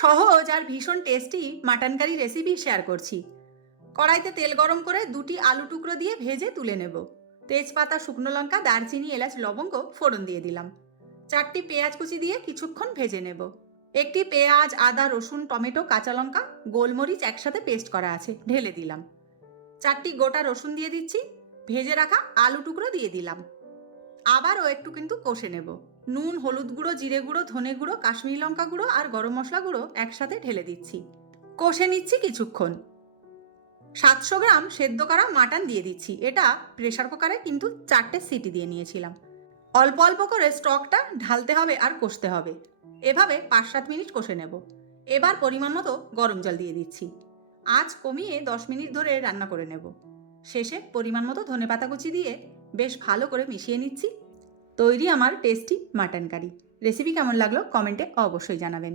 সহজ আর ভীষণ tasty mutton curry recipe share করছি। কড়াইতে তেল গরম করে দুটি আলু টুকরো দিয়ে ভেজে তুলে নেব। তেজপাতা, শুকনো লঙ্কা, দারচিনি, এলাচ, লবঙ্গ ফোড়ন দিয়ে দিলাম। 4টি পেঁয়াজ কুচি দিয়ে কিছুক্ষণ ভেজে নেব। একটি পেঁয়াজ, আদা, রসুন, টমেটো, কাঁচা লঙ্কা, গোলমরিচ একসাথে পেস্ট করা আছে, ঢেলে দিলাম। 4টি গোটা রসুন দিয়ে দিচ্ছি। ভেজে রাখা আলু টুকরো দিয়ে দিলাম। আবারও একটু কিন্তু কষে নেব। নুন, হলুদ গুঁড়ো, জিরে গুঁড়ো, ধনে গুঁড়ো, কাশ্মীরি লঙ্কা গুঁড়ো আর গরম মশলা গুঁড়ো একসাথে ঢেলে দিচ্ছি। কষে নিচ্ছি কিছুক্ষণ। 700 গ্রাম সেদ্ধ করা মাটন দিয়ে দিচ্ছি। এটা প্রেশার কুকারে কিন্তু 4টে সিটি দিয়ে নিয়েছিলাম। অল্প অল্প করে স্টকটা ঢালতে হবে আর কষতে হবে। এভাবে 5-7 মিনিট কষে নেব। এবার পরিমাণ মতো গরম জল দিয়ে দিচ্ছি। আঁচ কমিয়ে 10 মিনিট ধরে রান্না করে নেব। শেষে পরিমাণ মতো ধনেপাতা কুচি দিয়ে বেশ ভালো করে মিশিয়ে নিচ্ছি। তৈরি আমার টেস্টি মাটন কারি। রেসিপি কেমন লাগলো কমেন্টে অবশ্যই জানাবেন।